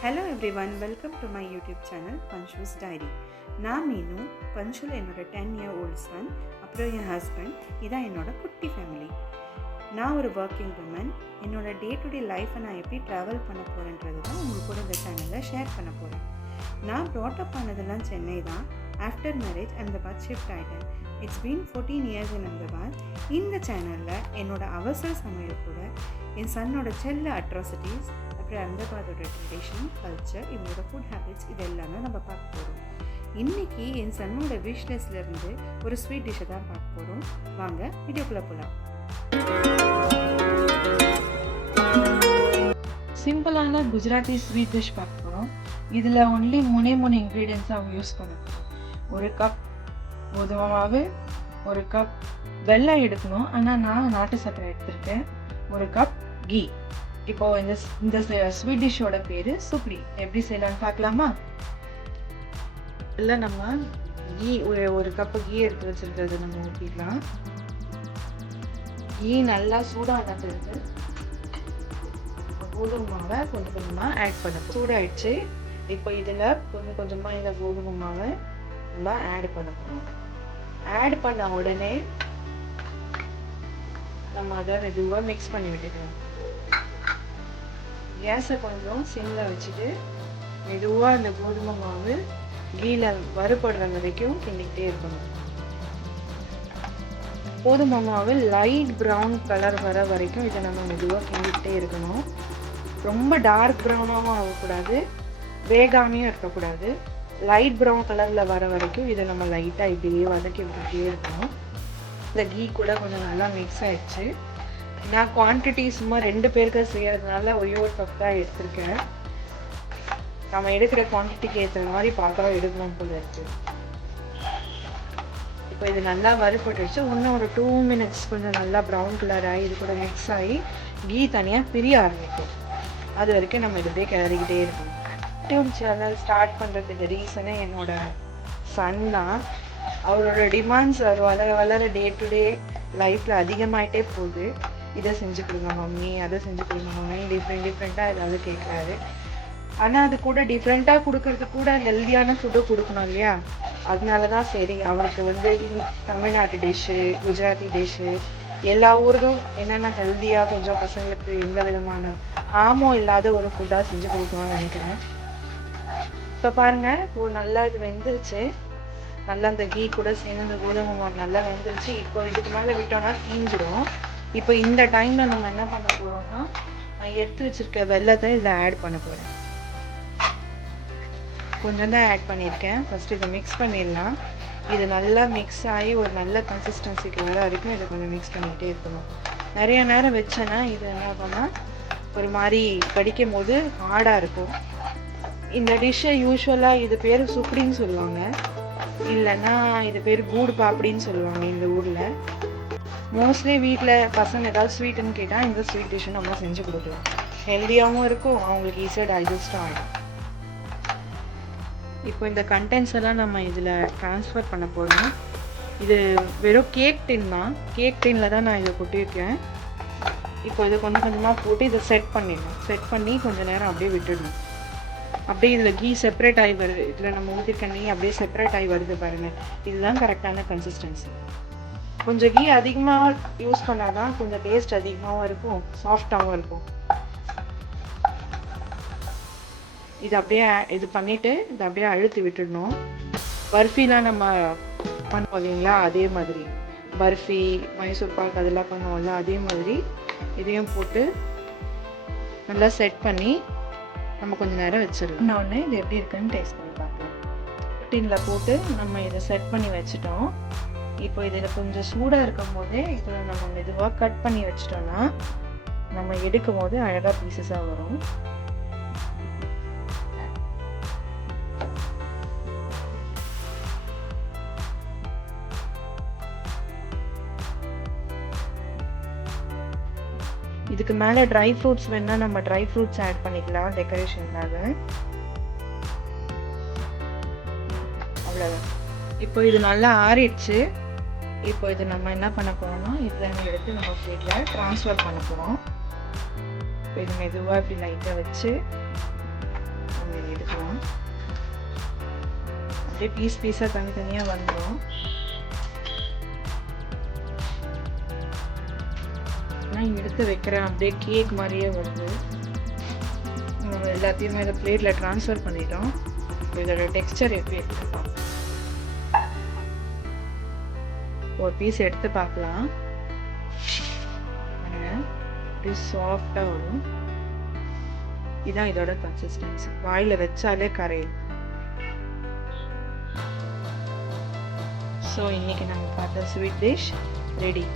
Hello everyone, welcome to my YouTube channel Panshu's Diary. நான் மீனு, பஞ்சுல என்னோட 10-year-old son, அப்புறம் என் ஹஸ்பண்ட், இதான் என்னோட குட்டி ஃபேமிலி. நான் ஒரு ஒர்க்கிங் உமன். என்னோட டே டு டே லைஃப்பை நான் எப்படி ட்ராவல் பண்ண போகிறேன்றது தான் உங்களுக்கு கூட இந்த சேனலில் ஷேர் பண்ண போகிறேன். நான் ப்ராட்டப் ஆனதெல்லாம் சென்னை தான். ஆஃப்டர் மேரேஜ் அஹமதாபாத் ஷிஃப்ட் ஆகிட்டேன். It's been 14 years in Ahmedabad. இந்த சேனலில் என்னோட அவசர சமையல் கூட என் சன்னோட செல்ல அட்ராசிட்டிஸ், அப்புறம் அஹமதாபாதோட ட்ரெடிஷன், கல்ச்சர், இவங்களோட ஃபுட் ஹேபிட்ஸ், இது எல்லாமே நம்ம பார்க்க போகிறோம். இன்றைக்கி என் சன்னோட விஷ் லிஸ்ட்லேருந்து ஒரு ஸ்வீட் டிஷ்ஷை தான் பார்க்க போகிறோம். வாங்க வீடியோக்குள்ளே போகலாம். சிம்பிளான குஜராத்தி ஸ்வீட் டிஷ் பார்க்க போகிறோம். இதில் ஒன்லி மூணு இன்க்ரீடியன்ஸ் அவங்க யூஸ் பண்ணணும். ஒரு கப் கோதுமை மாவு, ஒரு கப் வெல்லம் எடுக்கணும், ஆனால் நான் நாட்டு சர்க்கரை எடுத்திருக்கேன், ஒரு கப் கீ. இப்போ இந்த ஸ்வீட் டிஷ்ஷோட பேர் சுப்ரி. எப்படி செய்யலான்னு பார்க்கலாமா? இல்லை, நம்ம கீ ஒரு கப்பு கீ எடுத்து வச்சுருக்கிறது நம்ம ஊற்றிடலாம். கீ நல்லா சூடானது கோதுமை மாவை கொஞ்சம் கொஞ்சமாக ஆட் பண்ணணும். சூடாயிடுச்சு. இப்போ இதில் கொஞ்சம் கொஞ்சமாக இந்த கோதுமை மாவை நம்ம ஆட் பண்ண போகிறோம். ஆட் பண்ண உடனே நம்ம அதை மெதுவாக மிக்ஸ் பண்ணி விட்டுக்கலாம். கேஸை கொஞ்சம் சிம்மில் வச்சுட்டு மெதுவாக அந்த கோதுமை மாவு கீழே வறுபடுற வரைக்கும் கிண்டிக்கிட்டே இருக்கணும். கோதுமை மாவு லைட் ப்ரௌன் கலர் வர வரைக்கும் இதை நம்ம மெதுவாக கிண்டிக்கிட்டே இருக்கணும். ரொம்ப டார்க் ப்ரௌனாகவும் ஆகக்கூடாது, வேகாமையும் இருக்கக்கூடாது. லைட் ப்ரௌன் கலரில் வர வரைக்கும் இதை நம்ம லைட்டாக இப்படியே வதக்கி விட்டுட்டே இருக்கணும். இந்த கீ கூட கொஞ்சம் நல்லா மிக்ஸ் ஆகிடுச்சு. நான் குவான்டிட்டி சும்மா 2 பேருக்கு செய்கிறதுனால ஒரே ஒரு கப் தான் எடுத்திருக்கேன். நம்ம எடுக்கிற குவான்டிட்டிக்கு ஏற்ற மாதிரி பார்த்தா எடுக்கணும் போல இருக்குது. இப்போ இது நல்லா வறுபட்டுருச்சு. இன்னும் ஒரு 2 minutes கொஞ்சம் நல்லா ப்ரௌன் கலர் ஆகி இது கூட மிக்ஸ் ஆகி கீ தனியாக பிரிய ஆரம்பிக்கும். அது வரைக்கும் நம்ம இது அப்படியே கிளறிக்கிட்டே இருக்கணும். யூடியூப் சேனல் ஸ்டார்ட் பண்ணுறதுக்கு ரீசனே என்னோட சன் தான். அவரோட டிமாண்ட்ஸ் வளர வளர டே டு டே லைஃப்பில் அதிகமாகிட்டே போகுது. இதை செஞ்சு கொடுங்க மம்மி, அதை செஞ்சு கொடுங்க மம்மி, டிஃப்ரெண்ட்டாக ஏதாவது கேட்குறாரு. ஆனால் அது கூட டிஃப்ரெண்ட்டாக கொடுக்கறது கூட ஹெல்த்தியான ஃபுட்டு கொடுக்கணும் இல்லையா? அதனால தான் சரி அவருக்கு தமிழ்நாட்டு டிஷ்ஷு, குஜராத்தி டிஷ்ஷு, எல்லா ஊருக்கும் என்னென்ன ஹெல்த்தியாக கொஞ்சம் பசங்களுக்கு எந்த விதமான ஆமம் இல்லாத ஒரு ஃபுட்டாக செஞ்சு கொடுக்கணும்னு நினைக்கிறேன். இப்போ பாருங்கள், இப்போ நல்லா இது வெந்துருச்சு. நல்லா அந்த கீ கூட சேர்ந்து அந்த கோதுமை மாவு நல்லா வெந்துருச்சு. இப்போ இதுக்கு மேலே விட்டோம்னா தீஞ்சிடும். இப்போ இந்த டைமில் நம்ம என்ன பண்ண போகிறோம்னா, நான் எடுத்து வச்சுருக்க வெல்லத்தை இதில் ஆட் பண்ண போகிறேன். கொஞ்சம் தான் ஆட் பண்ணியிருக்கேன். ஃபஸ்ட்டு இதை மிக்ஸ் பண்ணிடலாம். இது நல்லா மிக்ஸ் ஆகி ஒரு நல்ல கன்சிஸ்டன்சிக்கு வர வரைக்கும் இதை கொஞ்சம் மிக்ஸ் பண்ணிக்கிட்டே இருக்கணும். நிறைய நேரம் வச்சேன்னா இது என்ன பண்ணால் ஒரு மாதிரி கடிக்கும் போது ஹார்டாக இருக்கும். இந்த டிஷ்ஷை யூஸ்வலாக இது பேர் சுப்ரின்னு சொல்லுவாங்க, இல்லைன்னா இது பேர் கூடு பாப்படின்னு சொல்லுவாங்க இந்த ஊரில். மோஸ்ட்லி வீட்டில் பசங்க ஏதாவது ஸ்வீட்டுன்னு கேட்டால் இந்த ஸ்வீட் டிஷ்ஷை நம்ம செஞ்சு கொடுக்கலாம். ஹெல்த்தியாகவும் இருக்கும், அவங்களுக்கு ஈஸியாக டைஜஸ்டும் ஆகிடும். இப்போ இந்த கண்டென்ட்ஸ் எல்லாம் நம்ம இதில் ட்ரான்ஸ்ஃபர் பண்ண போகிறோம். இது வெறும் கேக் டின் தான். கேக் டின்னில் தான் நான் இதை கொட்டியிருக்கேன். இப்போ இதை கொஞ்சம் கொஞ்சமாக போட்டு இதை செட் பண்ணிடணும். செட் பண்ணி கொஞ்சம் நேரம் அப்படியே விட்டுடணும். அப்படியே இதில் கீ செப்பரேட் ஆகி வருது. இதில் நம்ம ஊற்றிருக்க நெய் அப்படியே செப்பரேட் ஆகி வருது பாருங்கள். இதுதான் கரெக்டான கன்சிஸ்டன்சி. கொஞ்சம் கீ அதிகமாக யூஸ் பண்ணால் தான் கொஞ்சம் டேஸ்ட் அதிகமாகவும் இருக்கும், சாஃப்டாகவும் இருக்கும். இது அப்படியே இது பண்ணிவிட்டு இதை அப்படியே அழுத்தி விட்டுடணும். பர்ஃபிலாம் நம்ம பண்ணுவோம் இல்லைங்களா, அதே மாதிரி பர்ஃபி, மைசூர் பாக் அதெல்லாம் பண்ணுவோம்ல, அதே மாதிரி இதையும் போட்டு நல்லா செட் பண்ணி நம்ம கொஞ்சம் நேரம் வச்சிடலாம். இன்னொன்று இது எப்படி இருக்குன்னு டேஸ்ட் பண்ணி பார்க்கலாம். டின்னில் போட்டு நம்ம இதை செட் பண்ணி வச்சுட்டோம். இப்போ இதில் கொஞ்சம் சூடாக இருக்கும் போதே இதில் நம்ம மெதுவாக கட் பண்ணி வச்சிட்டோம்னா நம்ம எடுக்கும் போது அழகாக பீசஸாக வரும். இதுக்கு மேலே ட்ரை ஃப்ரூட்ஸ் வேணால் நம்ம ட்ரை ஃப்ரூட்ஸ் ஆட் பண்ணிக்கலாம் டெக்கரேஷனுக்காக. அவ்வளோதான். இப்போ இது நல்லா ஆறிடுச்சு. இப்போ இது நம்ம என்ன பண்ண போகிறோம்னா இதில் எடுத்து நம்ம பிளேட்டில் ட்ரான்ஸ்ஃபர் பண்ண போகிறோம். இப்போ இது மெதுவாக இப்படி லைட்டாக வச்சு எடுத்துக்கலாம். அப்படியே பீஸாக தனித்தனியாக வந்துடும். நான் எடுத்து வைக்கிறேன், அப்படியே கேக் மாதிரியே வருது. நம்ம எல்லாத்தையுமே இதை பிளேட்டில் ட்ரான்ஸ்ஃபர் பண்ணிட்டோம். இதோட டெக்ஸ்டர் எப்படி எடுத்துக்கலாம். ஒரு பீஸ் எடுத்து பார்க்கலாம். அப்படியே சாஃப்டாக வரும். இதான் இதோட கன்சிஸ்டன்சி. வாயில் வச்சாலே கரையும். ஸோ இன்னைக்கு நம்ம பார்த்த ஸ்வீட் டிஷ் ரெடி.